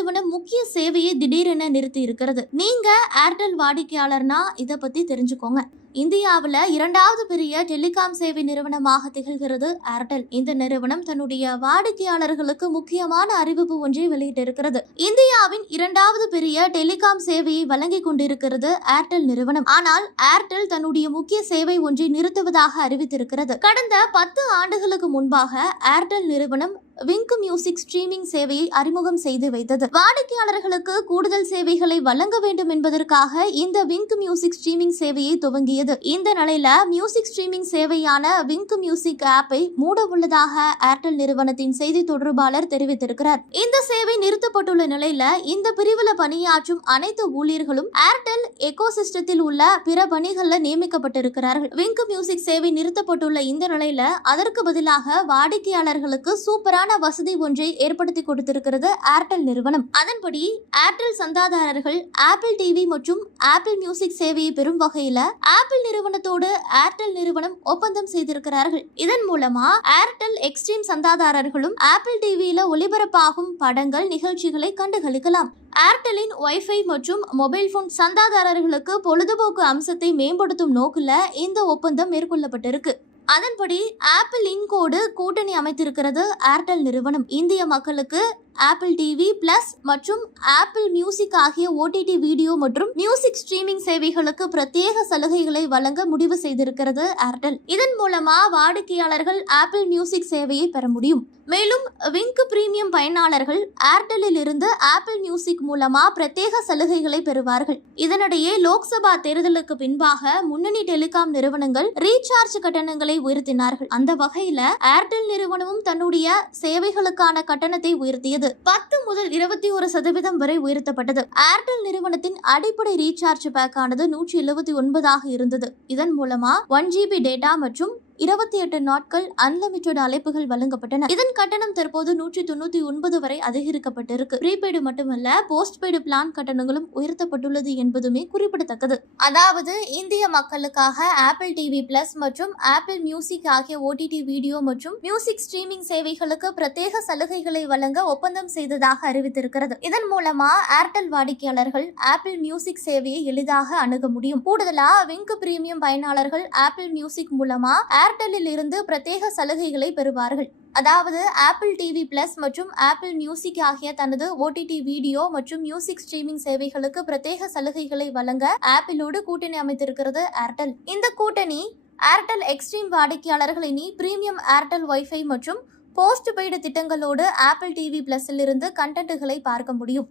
நிறுவனம் முக்கிய சேவையை திடீரென நிறுத்தி இருக்கிறது. நீங்க ஏர்டெல் வாடிக்கையாளர்னா இதை பத்தி தெரிஞ்சுக்கோங்க. இந்தியாவில் இரண்டாவது பெரிய டெலிகாம் சேவை நிறுவனமாக திகழ்கிறது ஏர்டெல் இந்த நிறுவனம் தன்னுடைய வாடிக்கையாளர்களுக்கு முக்கியமான அறிவிப்பு ஒன்றை வெளியிட்டிருக்கிறது. இந்தியாவின் இரண்டாவது பெரிய டெலிகாம் சேவையை வழங்கிக் கொண்டிருக்கிறது ஏர்டெல் நிறுவனம். ஆனால் ஏர்டெல் தன்னுடைய முக்கிய சேவை ஒன்றை நிறுத்துவதாக அறிவித்திருக்கிறது. கடந்த பத்து ஆண்டுகளுக்கு முன்பாக ஏர்டெல் நிறுவனம் விங்க் மியூசிக் ஸ்ட்ரீமிங் சேவையை அறிமுகம் செய்து வைத்தது. வாடிக்கையாளர்களுக்கு கூடுதல் சேவைகளை வழங்க வேண்டும் என்பதற்காக இந்த விங்க் மியூசிக் ஸ்ட்ரீமிங் சேவையை துவங்கியது. இந்த நிலையில மியூசிக் ஸ்ட்ரீமிங் சேவையான விங்க் மியூசிக் ஆப்பை மூட உள்ளதாக ஏர்டெல் நிறுவனத்தின் செய்தி தொடர்பாளர் தெரிவித்திருக்கிறார். இந்த சேவை நிறுத்தப்பட்டுள்ள நிலையில இந்த பிரிவுல பணியாற்றும் அனைத்து ஊழியர்களும் ஏர்டெல் எக்கோசிஸ்டத்தில் உள்ள பிற பணிகளில் நியமிக்கப்பட்டிருக்கிறார்கள். விங்க் மியூசிக் சேவை நிறுத்தப்பட்டுள்ள இந்த நிலையில அதற்கு பதிலாக வாடிக்கையாளர்களுக்கு சூப்பரான வசதி ஒன்றை ஏற்படுத்தி கொடுத்திருக்கிறது ஏர்டெல் நிறுவனம். அதன்படி ஏர்டெல் சந்தாதாரர்கள் ஆப்பிள் டிவி மற்றும் ஆப்பிள் மியூசிக் சேவையை பெறும் வகையில ஆப்பிள் நிறுவனத்தோடு ஏர்டெல் நிறுவனம் ஒப்பந்தம் செய்திருக்கிறார்கள். இதன் மூலமா ஏர்டெல் எக்ஸ்ட்ரீம் சந்தாதாரர்களும் ஆப்பிள் டிவியில ஒளிபரப்பாகும் படங்கள் நிகழ்ச்சிகளை கண்டுகளிக்கலாம். ஏர்டெல்லின் ஒய்ஃபை மற்றும் மொபைல் போன் சந்தாதாரர்களுக்கு பொழுதுபோக்கு அம்சத்தை மேம்படுத்தும் நோக்கில் இந்த ஒப்பந்தம் மேற்கொள்ளப்பட்டிருக்கு. அதன்படி ஆப்பிள் இன்கோடு கூட்டணி அமைத்திருக்கிறது ஏர்டெல் நிறுவனம். இந்திய மக்களுக்கு ஆப்பிள் டிவி பிளஸ் மற்றும் ஆப்பிள் மியூசிக் ஆகிய ஓடிடி வீடியோ மற்றும் மியூசிக் ஸ்ட்ரீமிங் சேவைகளுக்கு பிரத்யேக சலுகைகளை வழங்க முடிவு செய்திருக்கிறது ஏர்டெல் இதன் மூலமா வாடிக்கையாளர்கள் ஆப்பிள் மியூசிக் சேவையை பெற முடியும். மேலும் விங்க் பிரீமியம் பயனாளர்கள் ஏர்டெல்லில் இருந்து ஆப்பிள் மியூசிக் மூலமா பிரத்யேக சலுகைகளை பெறுவார்கள். இதனிடையே லோக்சபா தேர்தலுக்கு பின்பாக முன்னணி டெலிகாம் நிறுவனங்கள் ரீசார்ஜ் கட்டணங்களை உயர்த்தினார்கள். அந்த வகையில ஏர்டெல் நிறுவனமும் தன்னுடைய சேவைகளுக்கான கட்டணத்தை உயர்த்தியது. பத்து முதல் இருபத்தி ஒரு சதவீதம் வரை உயர்த்தப்பட்டது. ஏர்டெல் நிறுவனத்தின் அடிப்படை ரீசார்ஜ் பேக் ஆனது நூற்றி எழுபத்தி ஒன்பதாக இருந்தது. இதன் மூலமா ஒன் ஜிபி டேட்டா மற்றும் இருபத்தி எட்டு நாட்கள் அன்லிமிட்டெட் அழைப்புகள் வழங்கப்பட்டன. இதன் கட்டணம் தற்போது நூற்றி தொண்ணூத்தி ஒன்பது வரை அதிகரிக்கப்பட்டிருக்கு. ப்ரீபெய்டு மட்டுமல்ல போஸ்ட் பெய்டு பிளான் கட்டணங்களும் உயர்த்தப்பட்டுள்ளது என்பதுமே குறிப்பிடத்தக்கது. அதாவது இந்திய மக்களுக்காக ஆப்பிள் டிவி பிளஸ் மற்றும் ஆப்பிள் மியூசிக் ஆகிய ஓடிடி வீடியோ மற்றும் மியூசிக் ஸ்ட்ரீமிங் சேவைகளுக்கு பிரத்யேக சலுகைகளை வழங்க ஒப்பந்தம் செய்ததாக அறிவித்திருக்கிறது. இதன் மூலமா ஏர்டெல் வாடிக்கையாளர்கள் ஆப்பிள் மியூசிக் சேவையை எளிதாக அணுக முடியும். கூடுதலா விங்க் பிரீமியம் பயனாளர்கள் ஆப்பிள் மியூசிக் மூலமா ஏர்டெல்லில் இருந்து பிரத்யேக சலுகைகளை பெறுவார்கள். அதாவது ஆப்பிள் டிவி பிளஸ் மற்றும் ஆப்பிள் மியூசிக் ஆகிய தனது ஓடிடி வீடியோ மற்றும் மியூசிக் ஸ்ட்ரீமிங் சேவைகளுக்கு பிரத்யேக சலுகைகளை வழங்க ஆப்பிளோடு கூட்டணி அமைத்திருக்கிறது ஏர்டெல். இந்த கூட்டணி ஏர்டெல் எக்ஸ்ட்ரீம் வாடிக்கையாளர்கள் இனி பிரீமியம் ஏர்டெல் ஒய்ஃபை மற்றும் போஸ்ட் பெய்டு திட்டங்களோடு ஆப்பிள் டிவி பிளஸில் இருந்து கண்டென்ட்டுகளை பார்க்க முடியும்.